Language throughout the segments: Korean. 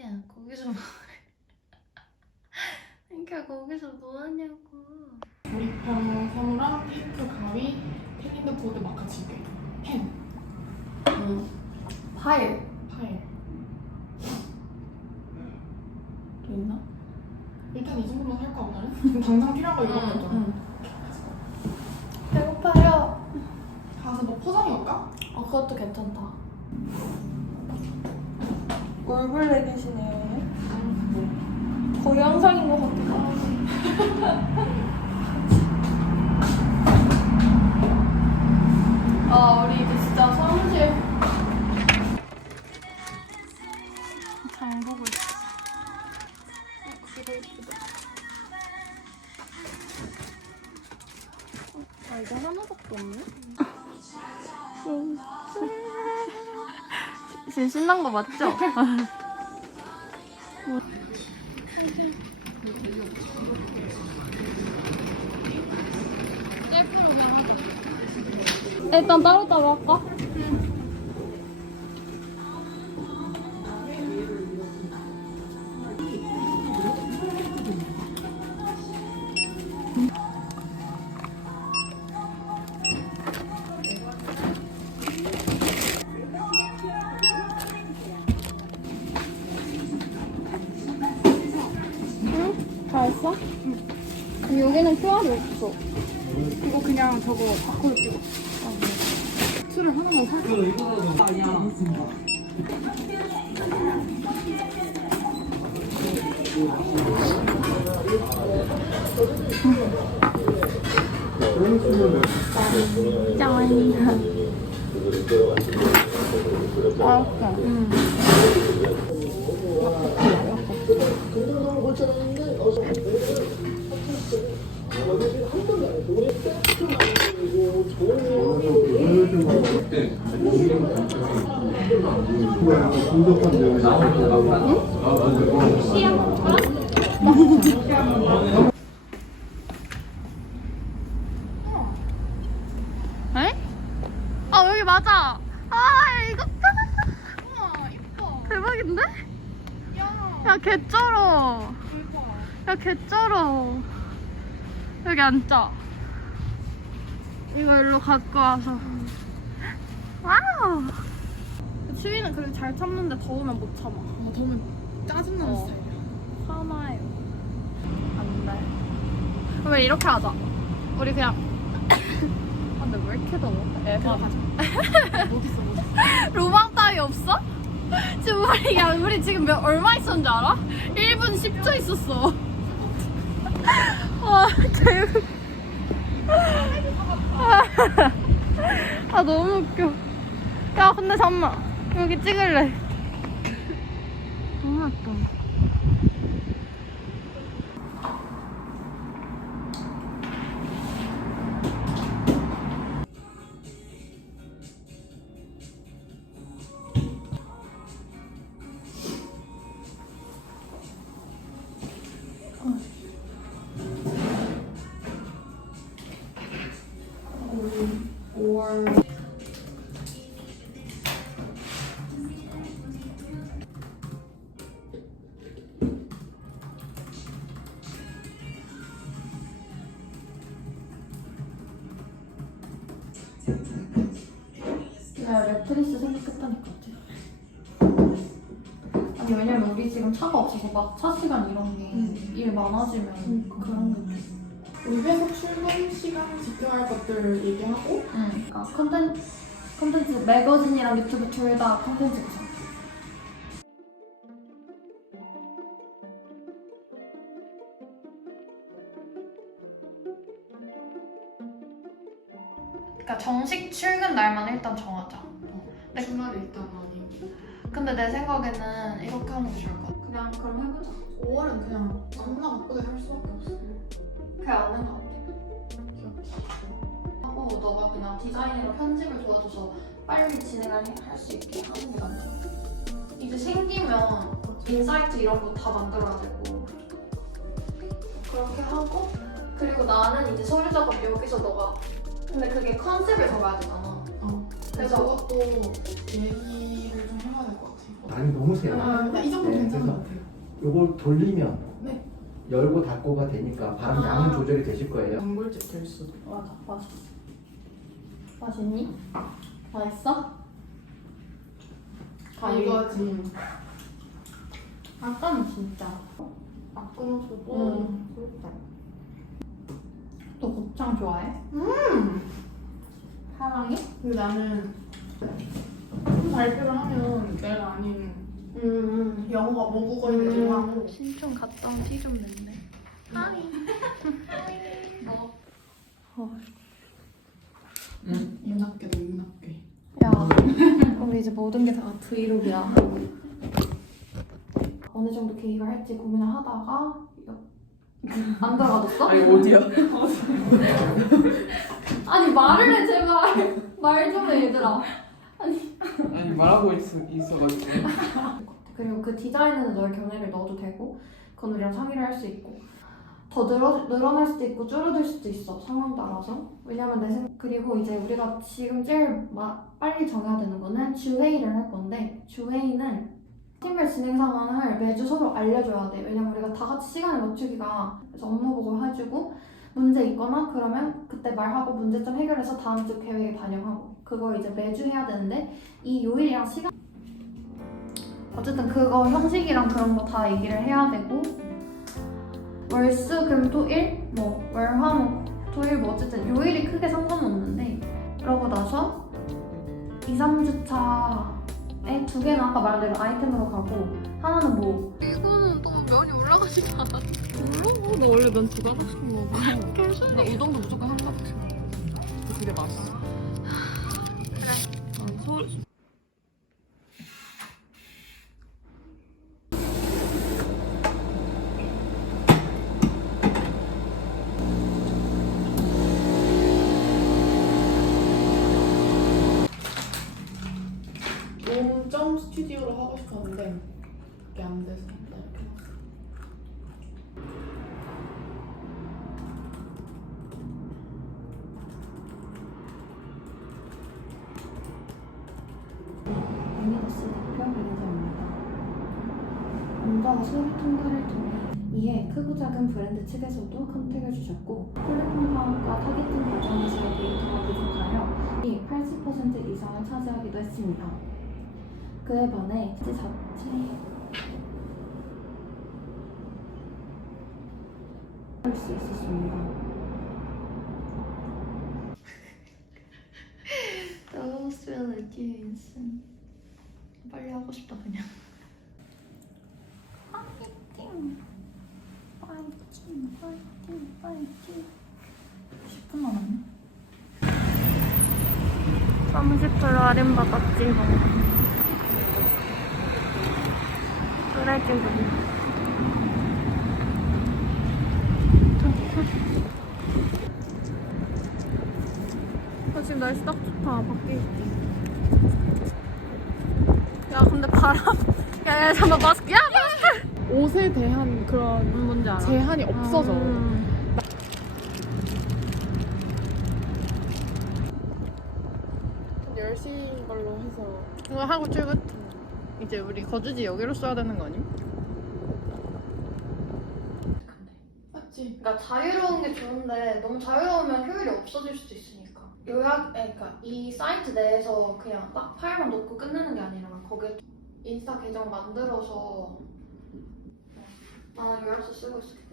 그냥 거기서 뭐 그러니까 거기서 뭐 하냐고. 조립형 선우랑 테이프 가위, 펜인드 보드 마카 지게 펜 파일 또 있나? 일단 이 정도만 살까 오늘은? 당장 필요한 거 이거밖에 없잖아. 배고파요. 가서 뭐 포장해 올까? 그것도 괜찮다. 얼굴 계시네요. 거의 영상인 것 같기도 하고. 우리 이제 진짜 사무실 장 보고 있어. 그거 예쁘다. 이거 하나밖에 없네? 지금 신난 거 맞죠? 일단 따로따로 할까? 다 했어? 여기는 QR이 없어. 이거 그냥 저거 바코드 찍어. 틀을 하나만 살까? 에? 여기 맞아. 이거 우와 이뻐. 대박인데? 야 개쩔어. 대박. 개쩔어. 여기 앉자. 이거 일로 갖고 와서. 와우. 추위는 그래도 잘 참는데 더우면 못 참아. 더우면 짜증나는 스타일이야. 화나요. 안 돼. 그럼 이렇게 하자. 우리 그냥. 근데 왜 이렇게 더워? 가자. 못 있어. 로망 따위 없어? 지금 우리 지금 얼마 있었는 줄 알아? 1분 10초 있었어. 와, 개웃. 너무 웃겨. 야, 근데 잠깐만. 여기 찍을래. 너무 예뻐. 내가 레프리스 생각했다니까. 아니 왜냐면 우리 지금 차가 없어서 막 차 시간 이런 게 일 많아지면 그런 느낌. 우리 회사 출근 시간 지켜야 할 것들을 얘기하고 그러니까 컨텐츠 매거진이랑 유튜브 둘 다 컨텐츠잖아. 그러니까 정식 출근 날만 일단 정하자. 근데 주말에 일단 많이. 근데 내 생각에는 이렇게 하는 게 좋을 것 같아. 그냥 그럼 해보자. 5월은 그냥 겁나 바쁘게 살 수밖에 없어. 그게 맞는 것 같아. 하고 너가 그냥 디자인으로 편집을 도와줘서 빨리 진행을 할 수 있게 하는 게 낫는 것 같아. 이제 생기면 인사이트 이런 거 다 만들어야 되고 그렇게 하고 그리고 나는 이제 서류 작업 여기서 너가 근데 그게 컨셉을 잡아야 되잖아. 그래서 그것도 얘기를 좀 해봐야 될 것 같아. 많이 너무 세요. 이 정도 네, 괜찮은 그래서 것 같아요. 요걸 돌리면 네. 열고 닫고가 되니까 바람 양은 조절이 되실 거예요. 단골집 될 수도. 맞아, 맛있어. 맛있니? 맛있어? 이거지. 아까는 진짜 막 끊어주고 그렇다. 또 곱창 좋아해? 사랑해? 근데 나는 좀 발표를 하면 내가 아닌 영어가 모국어인데도 하고 신촌 갔다 온 티 좀 냈네. 하이. 윤학계도 윤학계. 야, 우리 이제 모든 게 다 브이로그야. 어느 정도 계획을 할지 고민을 하다가 안 들어가졌어? 아니 어디야? 아니 말을 해 제발. 말 좀 해 얘들아. 아니 말하고 있어가지고. 그리고 그 디자인에는 너의 견해를 넣어도 되고 그건 우리랑 상의를 할 수 있고 더 늘어날 수도 있고 줄어들 수도 있어 상황 따라서. 왜냐면 내 생각 그리고 이제 우리가 지금 제일 빨리 정해야 되는 거는 주회의를 할 건데 주회의는 팀별 진행 상황을 매주 서로 알려줘야 돼. 왜냐면 우리가 다 같이 시간을 맞추기가 그래서 업무 보고 해주고 문제 있거나 그러면 그때 말하고 문제점 해결해서 다음 주 계획에 반영하고 그거 이제 매주 해야 되는데 이 요일이랑 시간 어쨌든 그거 형식이랑 그런 거 다 얘기를 해야 되고 월수금토일 뭐 월화목 토일 뭐 어쨌든 요일이 크게 상관없는데 그러고 나서 2, 3주차에 두 개는 아까 말한 대로 아이템으로 가고 하나는 뭐 이거는 너무 면이 올라가지도 않아. 몰라. 나 원래 면 두 가닥씩 먹어. 나 우동도 무조건 한 가닥씩 먹어. 근데 맛있어. 그래. 서울. 점 스튜디오로 하고 싶었는데 그게 안 돼서 나 이렇게 했어. 유니버스 대표 매니저입니다. 원가와 소비 통과를 통해 이에 크고 작은 브랜드 측에서도 컨택을 주셨고 플랫폼 파악과 타겟팅 과정에서의 데이터가 부족하여 이 80% 이상을 차지하기도 했습니다. 그에 반해 지 자체 할 수 있었습니다. Those will do insane. 빨리 하고 싶다 그냥. 파이팅! 파이팅! 파이팅! 파이팅! 10분 남았네. 30% 할인받았지 뭐. 그래도 지금 날씨 딱 좋다. 밖에 있지. 야 근데 바람. 야 잠깐 마스크. 야 마스크. 옷에 대한 그런 뭔지 알아? 제한이 없어져. 10시인 걸로 해서 이거 하고 출근. 이제 우리 거주지 여기로 써야 되는 거 아님? 맞지? 그러니까 자유로운 게 좋은데 너무 자유로우면 효율이 없어질 수도 있으니까. 그러니까 이 사이트 내에서 그냥 딱 파일만 놓고 끝내는 게 아니라 거기에 인스타 계정 만들어서 요약서 쓰고 있을게.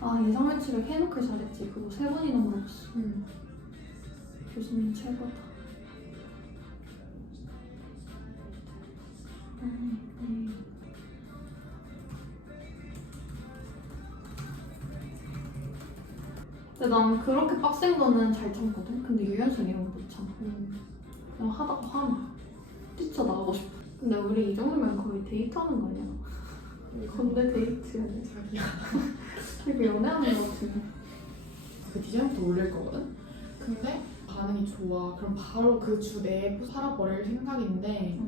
아 예상 매출을 해놓길 잘했지. 그거 3번이나 물어봤어. 교수님 최고다. 근데 난 그렇게 빡센 거는 잘 참거든. 근데 유연성 이런 거 못 참아. 그냥 하다가 화나. 뛰쳐나가고 싶어. 근데 우리 이 정도면 거의 데이트하는 거 아니야? 건대 데이트야 돼. 자기야. 되게 연애하는 거 같은. 그 디자인부터 올릴 거거든? 근데 반응이 좋아. 그럼 바로 그 주 내에 팔아버릴 생각인데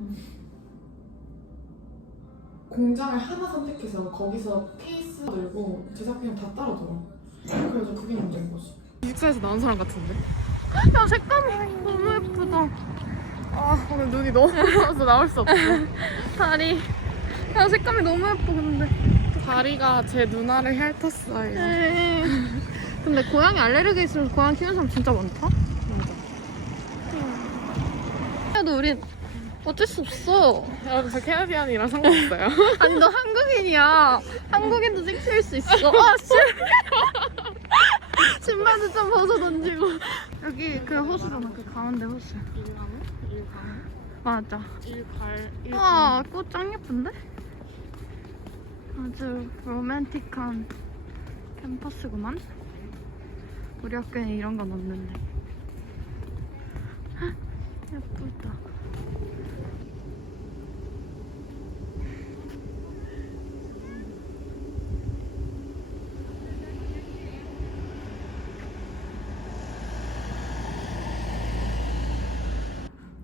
공장을 하나 선택해서 거기서 케이스 들고 제작비용 다 따로 들어. 그래서 그게 문제인 거지. 기숙사에서 나온 사람 같은데? 야 색감 너무 예쁘다. 아 오늘 눈이 너무 많아서 나올 수 없어. 다리. 아 색감이 너무 예뻐 근데. 다리가 제 누나를 핥았어요. 근데 고양이 알레르기 있으면 고양이 키우는 사람 진짜 많다. 그래도 우린 어쩔 수 없어. 여러분 저 캐나디안이랑 상관없어요. 아니 너 한국인이야. 한국인도 찍힐 수 있어. 아 씨. 신발도 좀 벗어 던지고. 여기 그 호수잖아. 그 가운데 호수. 맞아. 와, 꽃 짱 예쁜데? 아주 로맨틱한 캠퍼스구만. 우리 학교에 이런 건 없는데. 헉, 예쁘다.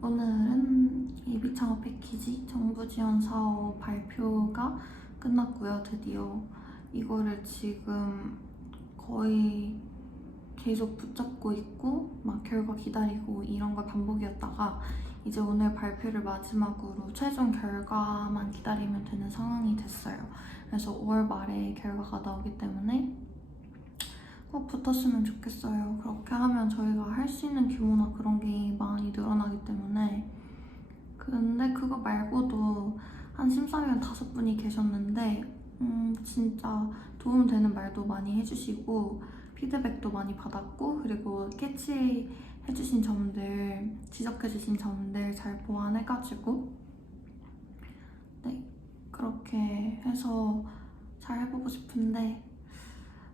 오늘은 예비창업 패키지 정부 지원 사업 발표가 끝났고요. 드디어 이거를 지금 거의 계속 붙잡고 있고 막 결과 기다리고 이런 걸 반복이었다가 이제 오늘 발표를 마지막으로 최종 결과만 기다리면 되는 상황이 됐어요. 그래서 5월 말에 결과가 나오기 때문에 꼭 붙었으면 좋겠어요. 그렇게 하면 저희가 할 수 있는 규모나 그런 게 많이 늘어나기 때문에. 근데 그거 말고도 한 심사위원 5분이 계셨는데 진짜 도움되는 말도 많이 해주시고 피드백도 많이 받았고 그리고 캐치해주신 점들, 지적해주신 점들 잘 보완해가지고 네, 그렇게 해서 잘 해보고 싶은데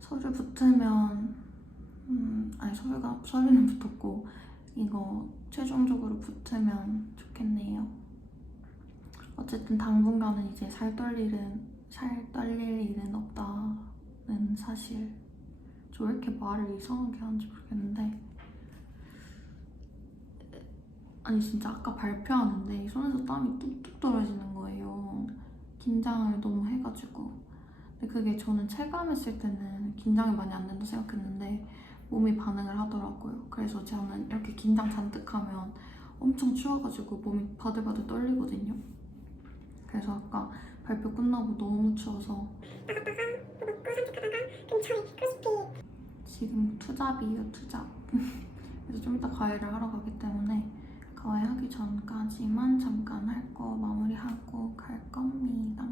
서류 붙으면 아니 서류는 붙었고 이거 최종적으로 붙으면 좋겠네요. 어쨌든 당분간은 이제 살 떨릴 일은 없다는 사실. 저 왜 이렇게 말을 이상하게 하는지 모르겠는데 아니 진짜 아까 발표하는데 손에서 땀이 뚝뚝 떨어지는 거예요. 긴장을 너무 해가지고. 근데 그게 저는 체감했을 때는 긴장이 많이 안 된다 생각했는데 몸이 반응을 하더라고요. 그래서 저는 이렇게 긴장 잔뜩 하면 엄청 추워가지고 몸이 바들바들 떨리거든요. 그래서 아까 발표 끝나고 너무 추워서 지금 투잡이에요, 투잡. 그래서 좀 이따 과외를 하러 가기 때문에 과외하기 전까지만 잠깐 할 거 마무리하고 갈 겁니다.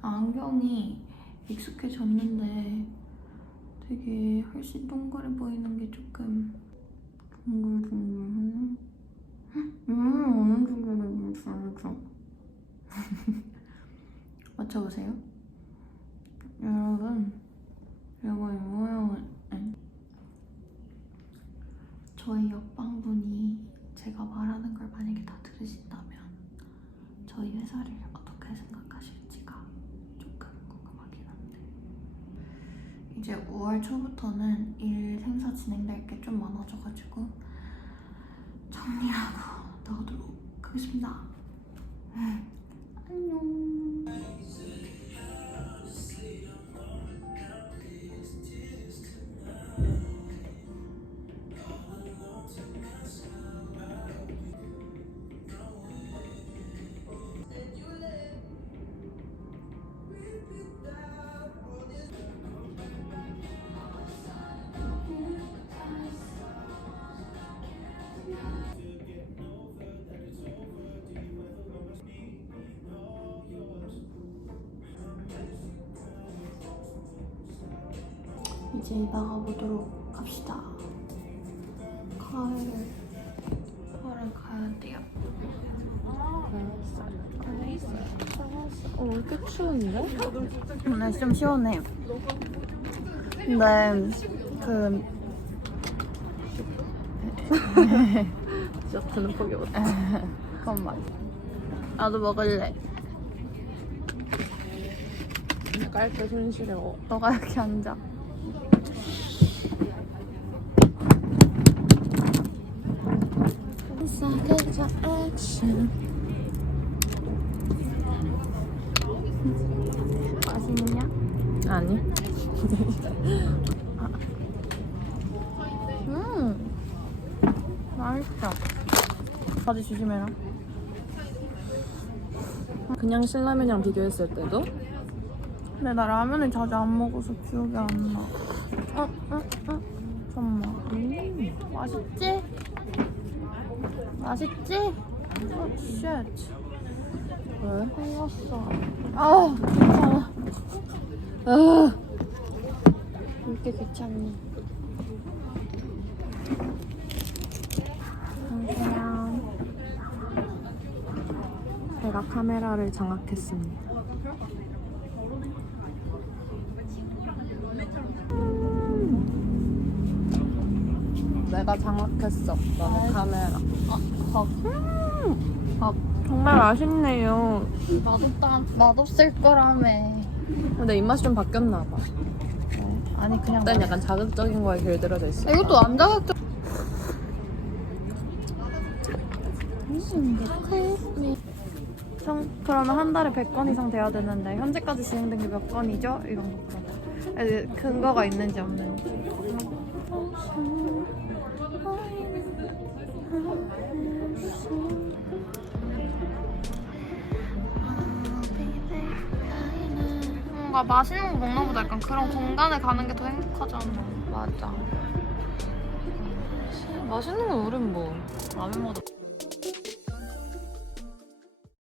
안경이 익숙해졌는데 되게 훨씬 동그래 보이는 게 조금 둥글둥글. 어느 둥글둥글 맞춰보세요. 여러분, 이거 모양은 저희 옆방분이 제가 말하는 걸 만약에 다 들으신다면 저희 회사를 어떻게 생각하실지가 조금 궁금하긴 한데 이제 5월 초부터는 일 생사 진행될 게 좀 많아져가지고 정리하고 나오도록 하겠습니다. 안녕. 이제 나가보도록 합시다. 과외를 가야 돼요. 왜 이렇게 추운데? 오늘 좀 시원해. 근데 디저트는 포기 못해. 잠깐만. 나도 먹을래. 깔때 손실해. 너가 여기 앉아. 맛있냐? 아니. 맛있어. 바지 조심해라. 그냥 신라면이랑 비교했을 때도 근데 나 라면을 자주 안 먹어서 기억이 안 나. 잠깐만. 맛있지? 맛있지? 쉣. 왜? 흘렀어. 아, 귀찮아. 아, 왜 이렇게 귀찮니? 잠시만. 제가 카메라를 장악했습니다. 내가 장악했어. 너는 카메라. 정말 맛있네요. 맛없을 거라며. 근데 입맛이 좀 바뀌었나 봐. 아니, 그냥. 일단 약간 자극적인 거에 길들여져 있어. 이것도 안 자극적. 그러면 한 달에 100건 이상 돼야 되는데 현재까지 진행된 게 몇 건이죠? 이런 거 물어봐. 근거가 있는지 없는지. 뭔가 맛있는 거 먹는 것보다 약간 그런 공간에 가는 게 더 행복하잖아. 맞아. 맛있는 건 우린 뭐 라면 먹어.